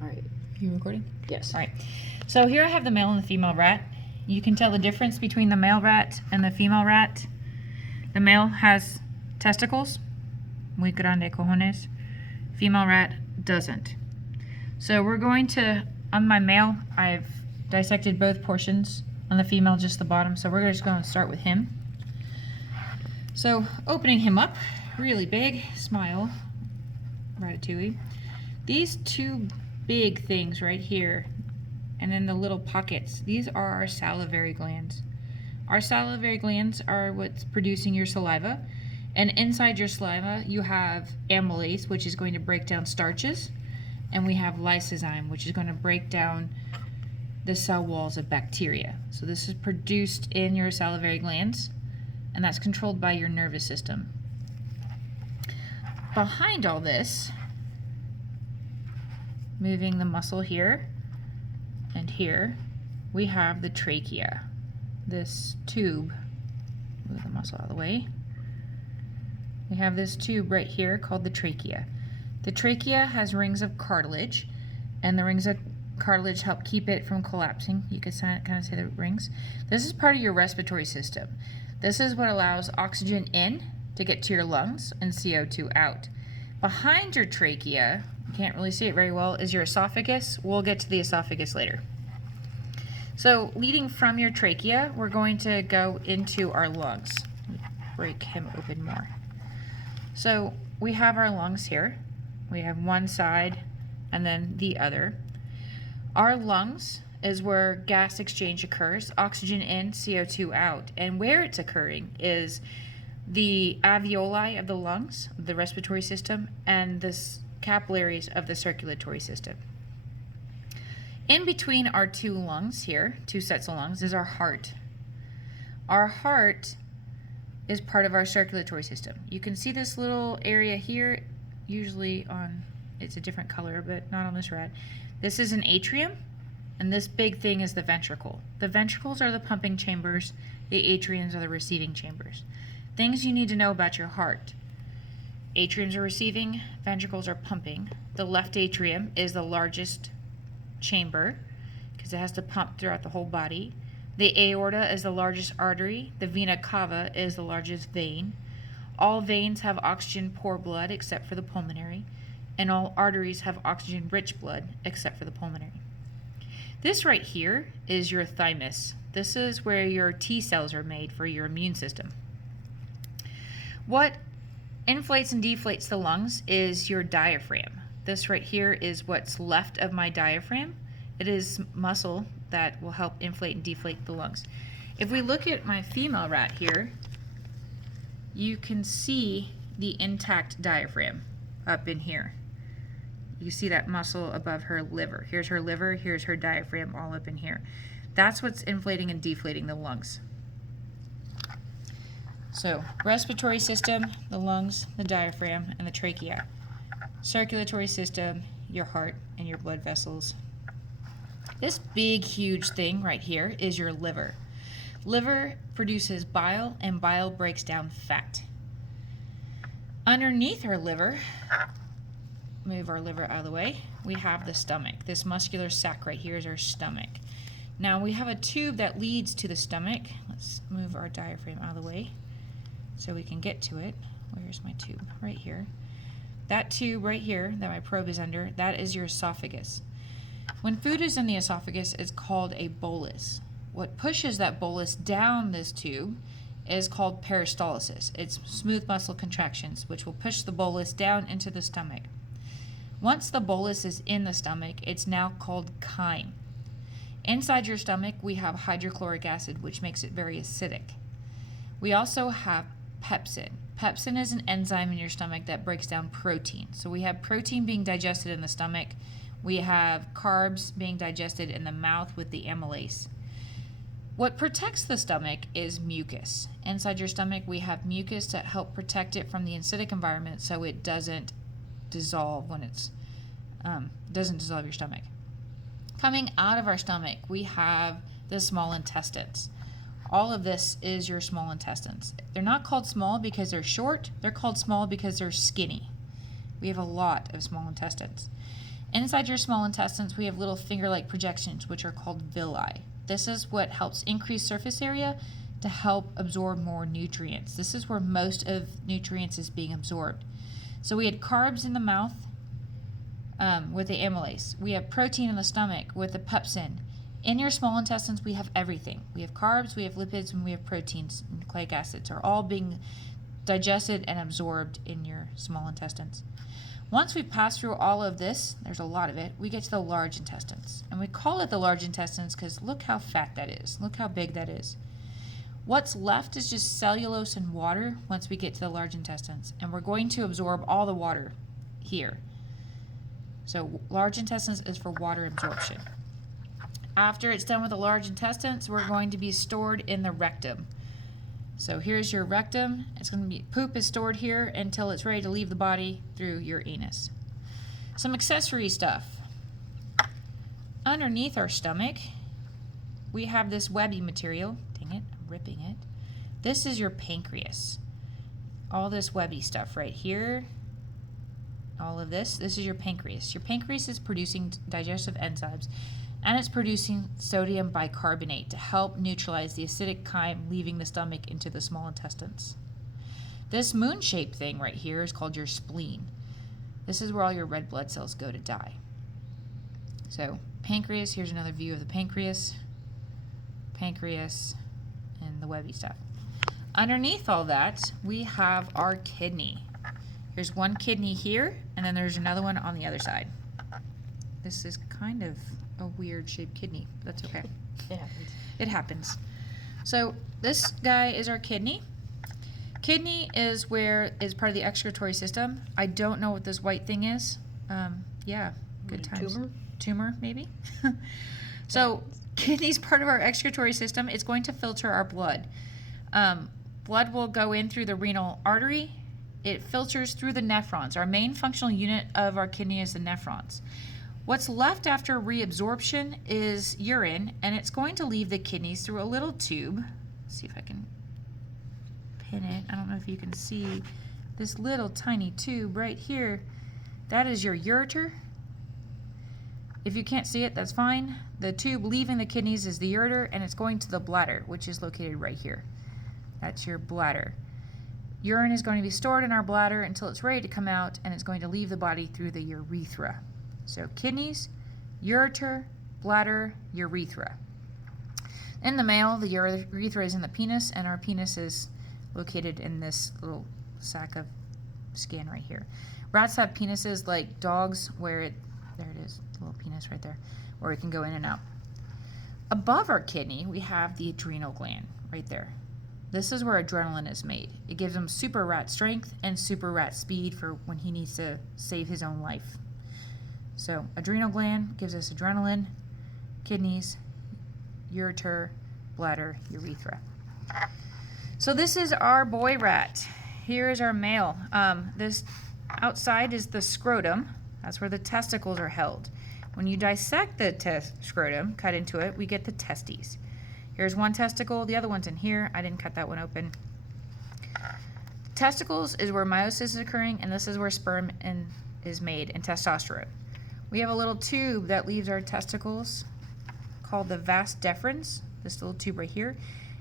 All right. You recording? Yes. All right. So here I have the male and the female rat. You can tell the difference between the male rat and the female rat. The male has testicles, muy grande cojones. Female rat doesn't. So we're going to, on my male, I've dissected both portions. On the female, just the bottom. So we're just going to start with him. So opening him up, really big, smile, ratatouille. These two big things right here, and then the little pockets, these are our salivary glands. Our salivary glands are what's producing your saliva, and inside your saliva you have amylase, which is going to break down starches, and we have lysozyme, which is going to break down the cell walls of bacteria. So this is produced in your salivary glands, and that's controlled by your nervous system. Behind all this, moving the muscle here and here, we have the trachea. This tube, move the muscle out of the way. We have this tube right here called the trachea. The trachea has rings of cartilage, and the rings of cartilage help keep it from collapsing. You could kind of say the rings. This is part of your respiratory system. This is what allows oxygen in to get to your lungs and CO2 out. Behind your trachea, you can't really see it very well, is your esophagus. We'll get to the esophagus later. So leading from your trachea, we're going to go into our lungs. Break him open more. So we have our lungs here. We have one side and then the other. Our lungs is where gas exchange occurs, oxygen in, CO2 out. And where it's occurring is the alveoli of the lungs, the respiratory system, and the capillaries of the circulatory system. In between our two lungs here, two sets of lungs, is our heart. Our heart is part of our circulatory system. You can see this little area here, usually on, it's a different color, but not on this rat. This is an atrium, and this big thing is the ventricle. The ventricles are the pumping chambers, the atriums are the receiving chambers. Things you need to know about your heart. Atriums are receiving, ventricles are pumping. The left atrium is the largest chamber because it has to pump throughout the whole body. The aorta is the largest artery. The vena cava is the largest vein. All veins have oxygen-poor blood except for the pulmonary, and all arteries have oxygen-rich blood except for the pulmonary. This right here is your thymus. This is where your T cells are made for your immune system. What inflates and deflates the lungs is your diaphragm. This right here is what's left of my diaphragm. It is muscle that will help inflate and deflate the lungs. If we look at my female rat here, you can see the intact diaphragm up in here. You see that muscle above her liver. Here's her liver, here's her diaphragm all up in here. That's what's inflating and deflating the lungs. So, respiratory system, the lungs, the diaphragm, and the trachea. Circulatory system, your heart and your blood vessels. This big, huge thing right here is your liver. Liver produces bile, and bile breaks down fat. Underneath our liver, move our liver out of the way, we have the stomach. This muscular sac right here is our stomach. Now we have a tube that leads to the stomach. Let's move our diaphragm out of the way so we can get to it. Where's my tube? Right here. That tube right here that my probe is under, that is your esophagus. When food is in the esophagus, it's called a bolus. What pushes that bolus down this tube is called peristalsis. It's smooth muscle contractions, which will push the bolus down into the stomach. Once the bolus is in the stomach, it's now called chyme. Inside your stomach, we have hydrochloric acid, which makes it very acidic. We also have pepsin. Pepsin is an enzyme in your stomach that breaks down protein. So we have protein being digested in the stomach. We have carbs being digested in the mouth with the amylase. What protects the stomach is mucus. Inside your stomach, we have mucus that help protect it from the acidic environment so it doesn't dissolve when it's doesn't dissolve your stomach. Coming out of our stomach, we have the small intestines. All of this is your small intestines. They're not called small because they're short. They're called small because they're skinny. We have a lot of small intestines. Inside your small intestines, we have little finger-like projections, which are called villi. This is what helps increase surface area to help absorb more nutrients. This is where most of nutrients is being absorbed. So we had carbs in the mouth with the amylase. We have protein in the stomach with the pepsin. In your small intestines, we have everything. We have carbs, we have lipids, and we have proteins. Nucleic acids are all being digested and absorbed in your small intestines. Once we pass through all of this, there's a lot of it, we get to the large intestines. And we call it the large intestines because look how fat that is. Look how big that is. What's left is just cellulose and water once we get to the large intestines. And we're going to absorb all the water here. So large intestines is for water absorption. After it's done with the large intestines, we're going to be stored in the rectum. So here's your rectum. It's going to be, poop is stored here until it's ready to leave the body through your anus. Some accessory stuff. Underneath our stomach, we have this webby material. Dang it, I'm ripping it. This is your pancreas. All this webby stuff right here. All of this is your pancreas. Your pancreas is producing digestive enzymes, and it's producing sodium bicarbonate to help neutralize the acidic chyme leaving the stomach into the small intestines. This moon-shaped thing right here is called your spleen. This is where all your red blood cells go to die. So pancreas, here's another view of the pancreas, and the webby stuff. Underneath all that, we have our kidney. There's one kidney here, and then there's another one on the other side. This is kind of a weird shaped kidney. That's okay. It happens. It happens. So this guy is our kidney. Kidney is part of the excretory system. I don't know what this white thing is. Yeah, good times. Tumor, maybe. So kidney's part of our excretory system. It's going to filter our blood. Blood will go in through the renal artery. It filters through the nephrons. Our main functional unit of our kidney is the nephrons. What's left after reabsorption is urine, and it's going to leave the kidneys through a little tube. Let's see if I can pin it. I don't know if you can see this little tiny tube right here. That is your ureter. If you can't see it, that's fine. The tube leaving the kidneys is the ureter, and it's going to the bladder, which is located right here. That's your bladder. Urine is going to be stored in our bladder until it's ready to come out, and it's going to leave the body through the urethra. So kidneys, ureter, bladder, urethra. In the male, the urethra is in the penis, and our penis is located in this little sack of skin right here. Rats have penises like dogs where there it is, the little penis right there, where it can go in and out. Above our kidney, we have the adrenal gland right there. This is where adrenaline is made. It gives him super rat strength and super rat speed for when he needs to save his own life. So adrenal gland gives us adrenaline, kidneys, ureter, bladder, urethra. So this is our boy rat. Here is our male. This outside is the scrotum. That's where the testicles are held. When you dissect the scrotum, cut into it, we get the testes. Here's one testicle, the other one's in here. I didn't cut that one open. Testicles is where meiosis is occurring, and this is where sperm is made, and testosterone. We have a little tube that leaves our testicles called the vas deferens. This little tube right here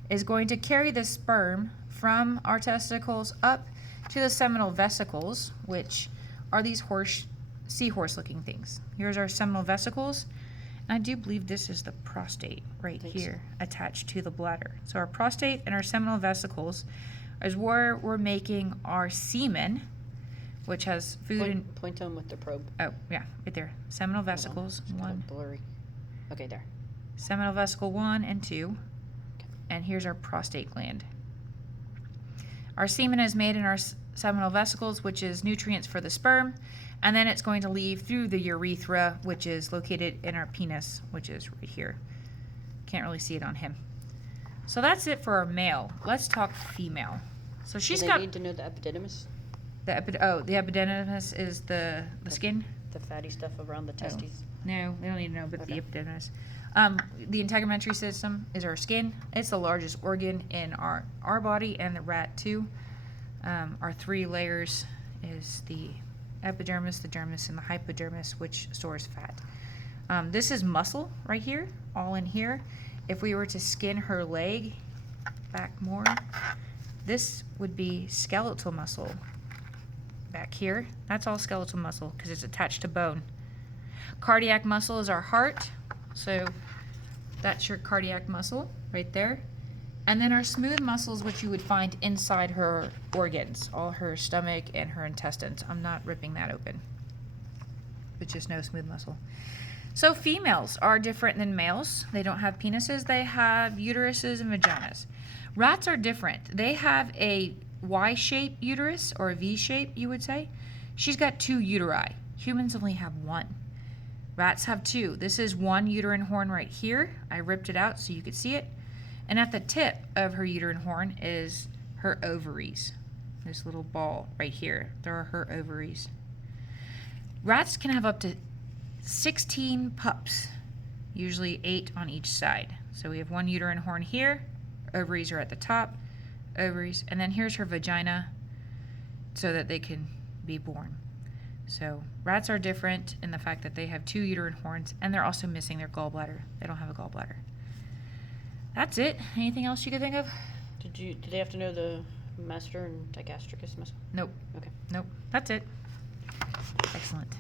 is going to carry the sperm from our testicles up to the seminal vesicles, which are these seahorse looking things. Here's our seminal vesicles. And I do believe this is the prostate right here attached to the bladder. So our prostate and our seminal vesicles is where we're making our semen, which has food Point to them with the probe. Oh, yeah, right there. Seminal vesicles, It's kind one. of blurry. Okay, there. Seminal vesicle 1 and 2. And here's our prostate gland. Our semen is made in our seminal vesicles, which is nutrients for the sperm, and then it's going to leave through the urethra, which is located in our penis, which is right here. Can't really see it on him. So that's it for our male. Let's talk female. So she's got. They need to know the epididymis. The epididymis is the skin. The fatty stuff around the testes. No, they don't need to know, but Okay. the epididymis. The integumentary system is our skin. It's the largest organ in our body and the rat too. Our 3 layers is the epidermis, the dermis, and the hypodermis, which stores fat. This is muscle right here, all in here. If we were to skin her leg back more, this would be skeletal muscle. Back here, that's all skeletal muscle because it's attached to bone. Cardiac muscle is our heart, so that's your cardiac muscle right there. And then our smooth muscles, which you would find inside her organs, all her stomach and her intestines. I'm not ripping that open, but just no smooth muscle. So females are different than males. They don't have penises, they have uteruses and vaginas. Rats are different. They have a Y-shaped uterus, or a V-shape, you would say. She's got 2 uteri. Humans only have 1. Rats have 2. This is one uterine horn right here. I ripped it out so you could see it. And at the tip of her uterine horn is her ovaries. This little ball right here. There are her ovaries. Rats can have up to 16 pups, usually 8 on each side. So we have one uterine horn here. Ovaries are at the top. Ovaries, and then here's her vagina so that they can be born. So rats are different in the fact that they have 2 uterine horns, and they're also missing their gallbladder. They don't have a gallbladder. That's it. Anything else you could think of? Did they have to know the masseter and digastricus muscle? Nope. Okay. Nope. That's it. Excellent.